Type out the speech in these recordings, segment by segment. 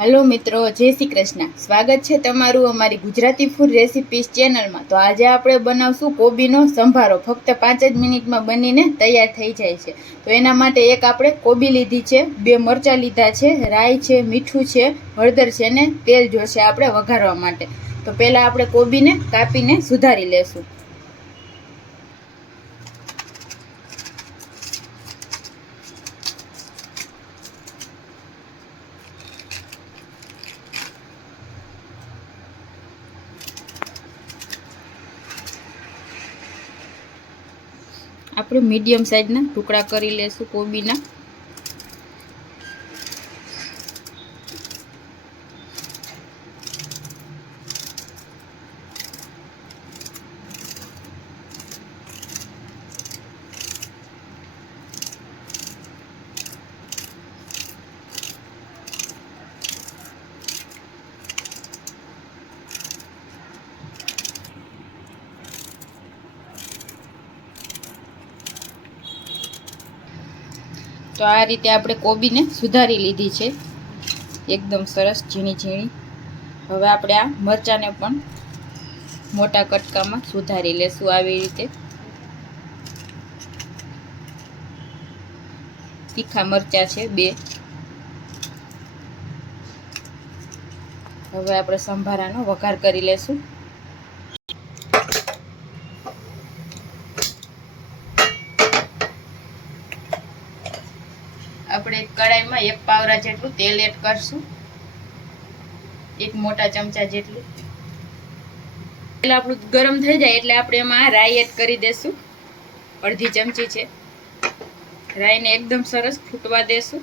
Hello मित्रों, जय श्री कृष्ण। स्वागत है तमारू अमारी गुजराती फूड रेसिपीज चेनल में। तो आज आपणे बनावशुं कोबीनो संभारो। फक्त 5 ज मिनिट में बनीने तैयार थई जाय छे। तो एना माटे एक आपणे कोबी लीधी छे, 2 मरचा लीधा छे, राई छे, मीठुं छे, हळदर छे ने तेल जोईशे आपणे वघारवा माटे। तो पहेला आपणे कोबीने कापीने सुधारी लेशुं। આપણે મીડિયમ સાઈઝના ટુકડા કરી લેશું કોબીના। तो आ रीते आपणे कोबीने सुधारी लीधी छे, एकदम सरस झीणी झीणी। हवे आपणे आ मरचाने पण मोटा कटकामां सुधारी लेशुं आवी रीते। तीखा मरचा छे 2। हवे आपणे संभारानो वघार करी लेशुं। આપણે કડાઈમાં 1 પાવરા જેટલું તેલ એડ કરશું, 1 મોટા ચમચા જેટલું। તેલ આપણું ગરમ થઈ જાય એટલે આપણે એમાં રાઈ એડ કરી દેશું, અડધી ચમચી છે। રાઈને એકદમ સરસ ફૂટવા દેશું।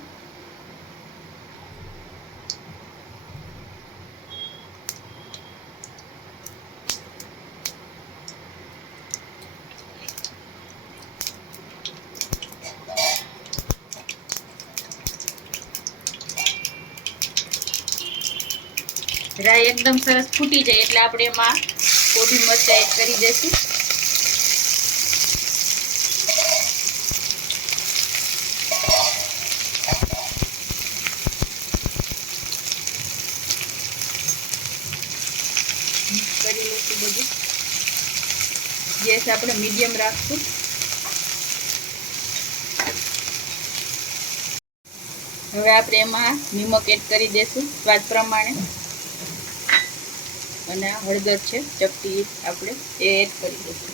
राई एकदम सरस फूटी जाए એટલે આપણે એમાં કોબી મરચા એડ કરી દેશું। મિક્સ કરી લેશું બધું। ગેસ આપણે મીડિયમ રાખશું। હવે આપણે એમાં નમક એડ કરી દેશું સ્વાદ પ્રમાણે, અને હળદર છે ચપટી આપણે એ એડ કરી દઈશું।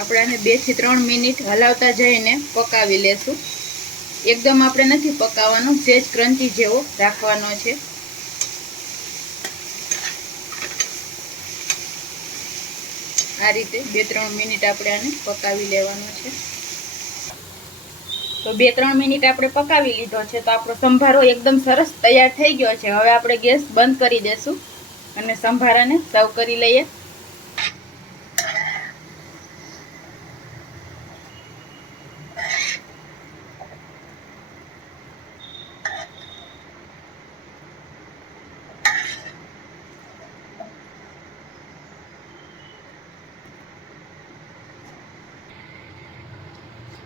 આપણે આને 2 થી 3 મિનિટ હલાવતા જઈને પકાવી લેશું। એકદમ આપણે નથી પકાવવાનો, સેજ ક્રન્ચી જેવો રાખવાનો છે। आ रीते 2-3 मिनिट आपणे आने पकावी लेवानो छे। तो 2-3 मिनिट आपणे पकावी लीधो छे। तो आपणो संभारो एकदम सरस तैयार थई गयो छे। हवे आपणे गैस बंद करी देशुं अने संभाराने सर्व करी लईए।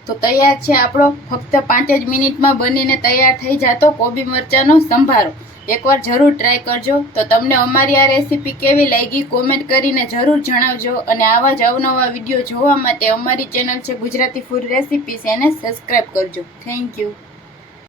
तो तैयार है आपणो फक्त 5 ज मिनिट में बनीने तैयार थई जातो कोबी मरचानो संभारो। एक बार जरूर ट्राय करजो। तो तमने अमारी आ रेसिपी केवी लागी कॉमेंट करीने जरूर जणावजो। अने आवा ज अवनवा विडियो जोवा माटे अमारी चेनल छे गुजराती फूड रेसिपीज, एने सब्सक्राइब करजो। Thank you.